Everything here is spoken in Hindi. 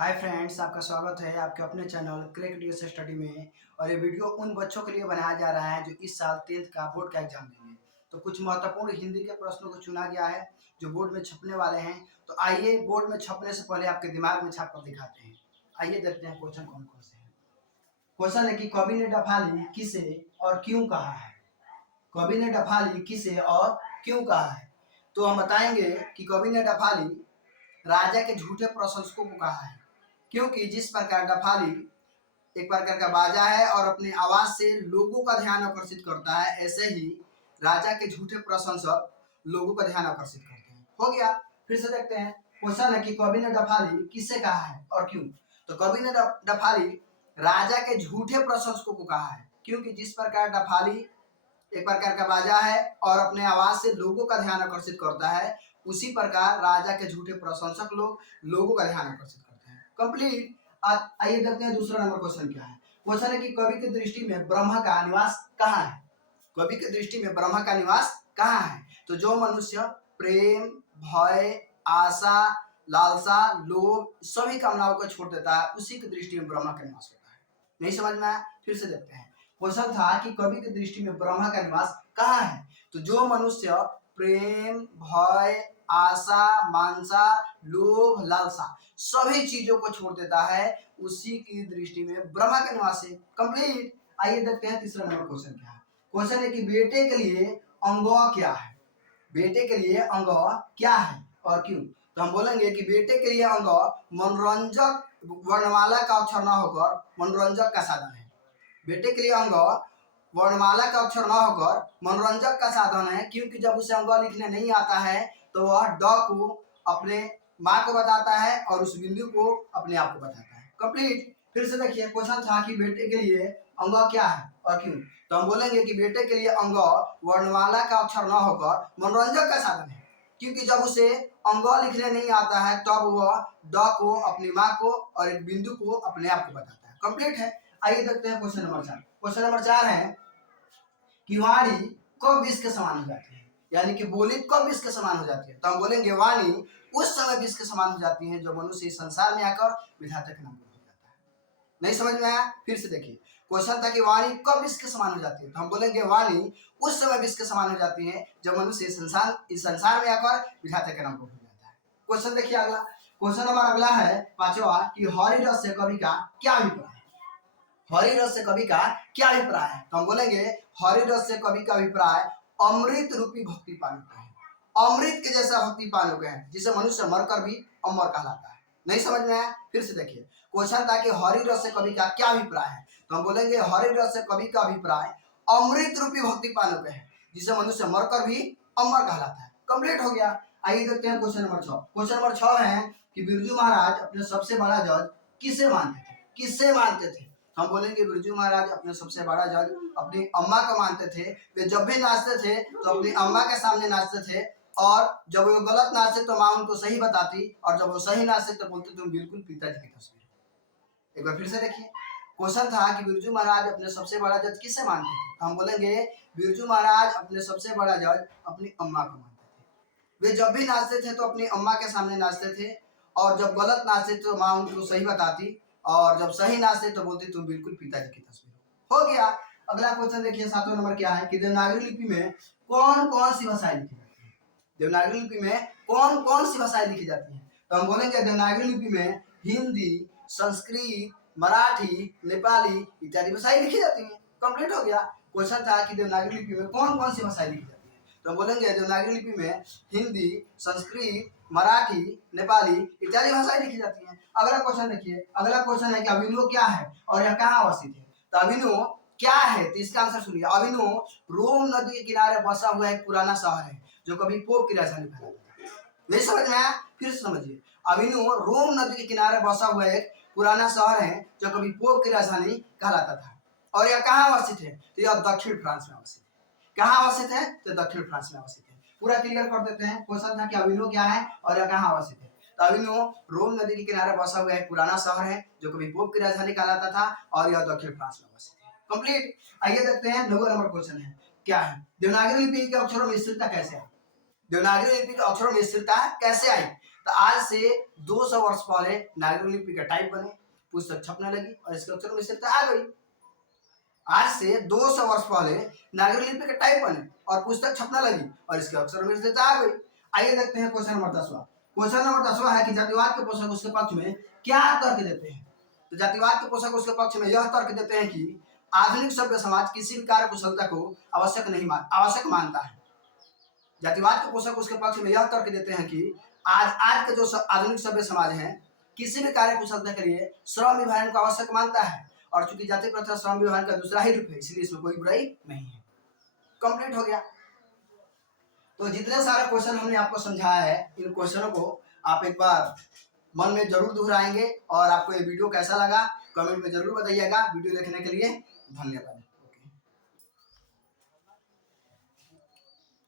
हाय फ्रेंड्स, आपका स्वागत है आपके अपने चैनल क्रैक डीएस स्टडी में। और ये वीडियो उन बच्चों के लिए बनाया जा रहा है जो इस साल 10th का बोर्ड का एग्जाम देंगे। तो कुछ महत्वपूर्ण हिंदी के प्रश्नों को चुना गया है जो बोर्ड में छपने वाले हैं। तो आइए बोर्ड में छपने से पहले आपके दिमाग में छाप कर दिखाते हैं। आइए देखते हैं क्वेश्चन कौन कौन से हैं। क्वेश्चन है कि कवि ने डफाली किसे और क्यों कहा है। कवि ने डफाली किसे और क्यों कहा है। तो हम बताएंगे कि कवि ने डफाली राजा के झूठे प्रशंसकों को कहा है, क्योंकि जिस प्रकार डफाली एक प्रकार का बाजा है और अपनी आवाज से लोगों का ध्यान आकर्षित करता है, ऐसे ही राजा के झूठे प्रशंसक लोगों का ध्यान आकर्षित करते हैं। हो गया। फिर से देखते हैं। क्वेश्चन है कि कवि ने डफाली किससे कहा है और क्यों। तो कवि ने डफाली राजा के झूठे प्रशंसकों को कहा है, क्योंकि जिस प्रकार डफाली एक प्रकार का बाजा है और अपने आवाज से लोगों का ध्यान आकर्षित करता है, उसी प्रकार राजा के झूठे प्रशंसक लोगों का ध्यान आकर्षित करते हैं। कंप्लीट। आइए देखते हैं दूसरा नंबर क्वेश्चन क्या है। क्वेश्चन है कि कवि की दृष्टि में ब्रह्मा का निवास कहाँ है। कवि की दृष्टि में ब्रह्मा का निवास कहाँ है। तो जो मनुष्य प्रेम, भय, आशा, लालसा, लोभ सभी कामनाओं को छोड़ देता है, उसी की दृष्टि में ब्रह्मा का निवास होता है। नहीं समझ में आया? फिर से देखते हैं। क्वेश्चन था कि कवि की दृष्टि में ब्रह्मा का निवास कहाँ है। तो जो मनुष्य प्रेम, भय, आशा, मानसा, लोभ, लालसा सभी चीजों को छोड़ देता है, उसी की दृष्टि में ब्रह्मा का निवास है। कंप्लीट। आइए देखते हैं तीसरा नंबर क्वेश्चन क्या है। क्वेश्चन है कि बेटे के लिए अंगवा क्या है। बेटे के लिए अंगवा क्या है और क्यों। तो हम बोलेंगे कि बेटे के लिए अंगवा मनोरंजक वर्णमाला का अक्षर न होकर मनोरंजक का साधन है। बेटे के लिए अंग वर्णमाला का अक्षर न होकर मनोरंजक का साधन है, क्योंकि जब उसे अंग लिखने नहीं आता है तो वह ड को अपने माँ को बताता है और उस बिंदु को अपने आप को बताता है। कंप्लीट। फिर से देखिए। क्वेश्चन था कि बेटे के लिए अंग क्या है और क्यों। तो हम बोलेंगे कि बेटे के लिए अंग वर्णमाला का अक्षर न होकर मनोरंजक का साधन है, क्योंकि जब उसे अंग लिखने नहीं आता है तब वह ड को अपनी माँ को और एक बिंदु को अपने आप को बताता है। कंप्लीट है। आइए देखते हैं क्वेश्चन नंबर 4। क्वेश्चन नंबर 4 है कि वाणी कब विष के समान हो जाती है, यानी कि बोली कब विष के समान हो जाती है। तो हम बोलेंगे वाणी उस समय विष के समान हो जाती है जब मनुष्य इस संसार में आकर विधाता के नाम को भूल जाता है। नहीं समझ में आया? फिर से देखिए। क्वेश्चन था कि वाणी कब विष के समान हो जाती है। तो हम बोलेंगे वाणी उस समय विष के समान हो जाती है जब मनुष्य इस संसार में आकर विधाता के नाम को भूल जाता है। क्वेश्चन देखिए अगला। क्वेश्चन नंबर अगला है 5वां कि हरि रस से कवि का क्या अभिप्राय है। हरि रस से कवि का क्या अभिप्राय है। तो हम बोलेंगे हरि रस से कवि का अभिप्राय अमृत रूपी भक्ति पान का है। अमृत के जैसा भक्ति पान हो गए हैं, जिसे मनुष्य मरकर भी अमर कहलाता है। नहीं समझ में आया? फिर से देखिए। क्वेश्चन था कि हरि रस से कवि का क्या अभिप्राय है। तो हम बोलेंगे हरि रस से कवि का अभिप्राय अमृत रूपी भक्ति पान हो गए हैं, जिसे मनुष्य मरकर भी अमर कहलाता है। कंप्लीट हो गया। आइए देखते हैं क्वेश्चन नंबर 6। क्वेश्चन नंबर 6 है कि बिरजू महाराज अपने सबसे बड़ा जज किसे मानते थे। किससे मानते थे। हम बोलेंगे बिरजू महाराज अपने सबसे बड़ा जज अपनी अम्मा को मानते थे। वे जब भी नाचते थे तो अपनी अम्मा के सामने नाचते थे, और जब वो गलत नाचते तो माँ उनको सही बताती, और जब वो सही नाचते तो बोलते तुम बिल्कुल पिताजी की तस्वीर। एक बार फिर से देखिए। क्वेश्चन था कि बिरजू महाराज अपने सबसे बड़ा जज किसे मानते थे। तो हम बोलेंगे बिरजू महाराज अपने सबसे बड़ा जज अपनी अम्मा को मानते थे। वे जब भी नाचते थे तो अपनी अम्मा के सामने नाचते थे, और जब गलत नाचते तो माँ उनको सही बताती, और जब सही नाचते तो बोलती तुम बिल्कुल पिताजी की तस्वीर हो गया। अगला क्वेश्चन देखिए 7वां नंबर क्या है कि देवनागरी लिपि में कौन कौन सी भाषाएं लिखी जाती है। देवनागरी लिपि में कौन कौन सी भाषाएं लिखी जाती हैं। तो हम बोलेंगे देवनागरी लिपि में हिंदी, संस्कृत, मराठी, नेपाली इत्यादि भाषाएं लिखी जाती हैं। कंप्लीट हो गया। क्वेश्चन था कि देवनागरी लिपि में कौन कौन सी भाषाएं लिखी जाती है। तो हम बोलेंगे देवनागरी लिपि में हिंदी, संस्कृत, मराठी, नेपाली इत्यादि भाषाएं लिखी जाती हैं। अगला क्वेश्चन देखिए। अगला क्वेश्चन है कि अभिनव क्या है और यह कहाँ अवस्थित है। तो अभिनव क्या है, तो इसका आंसर सुनिए। अभिनव रोम नदी के किनारे बसा हुआ एक पुराना शहर है जो कभी पोप की राजधानी कहलाता था। नहीं समझ में आया? फिर से समझिए। अभिनव रोम नदी के किनारे बसा हुआ एक पुराना शहर है जो कभी पोप की राजधानी कहलाता था। और यह कहाँ अवस्थित है। तो यह दक्षिण फ्रांस में अवस्थित है। कहाँ अवस्थित है। तो दक्षिण फ्रांस में अवस्थित है। पूरा क्लियर कर देते हैं। क्वेश्चन था कि अभिनव क्या है और यह कहाँ अवस्थित है। तो अभिनव रोम नदी के किनारे बसा हुआ एक पुराना शहर है जो कभी पोप की राजधानी कहलाता था, और यह दक्षिण फ्रांस में अवस्थित है। कंप्लीट। आइए देखते हैं 9वां नंबर क्वेश्चन है क्या है देवनागरी लिपि के अक्षरों में स्थिरता कैसे आई। देवनागरी लिपि के अक्षरों में स्थिरता कैसे आई। तो आज से 200 वर्ष पहले नागरिक लिपि का टाइप बने, पुस्तक छपने लगी और इसके अक्षर में स्थिरता आ गई। आज से 200 वर्ष पहले नागरिक लिपि का टाइप बने और पुस्तक छपने लगी और इसके अक्षर में स्थिरता आ गई। आइए देखते हैं क्वेश्चन नंबर 10वां। क्वेश्चन नंबर 10वां है कि जातिवाद के पोषक उसके पक्ष में क्या तर्क देते हैं। तो जातिवाद के पोषक उसके पक्ष में यह तर्क देते हैं कि आधुनिक सभ्य समाज किसी भी कार्य कुशलता को आवश्यक मानता है। जातिवाद के पोषक उसके पक्ष में यह तर्क देते हैं कि आज के जो आधुनिक सभ्य समाज है किसी भी कार्य कुशलता के लिए श्रम विभाजन को आवश्यक मानता है, और चूंकि जाति प्रथा श्रम विभाजन का दूसरा ही रूप है इसलिए इसमें कोई बुराई नहीं है। कंप्लीट हो गया। तो जितने सारे क्वेश्चन हमने आपको समझाया है, इन क्वेश्चनों को आप एक बार मन में जरूर दोहराएंगे और आपको ये वीडियो कैसा लगा कमेंट में जरूर बताइएगा। वीडियो देखने के लिए धन्यवाद।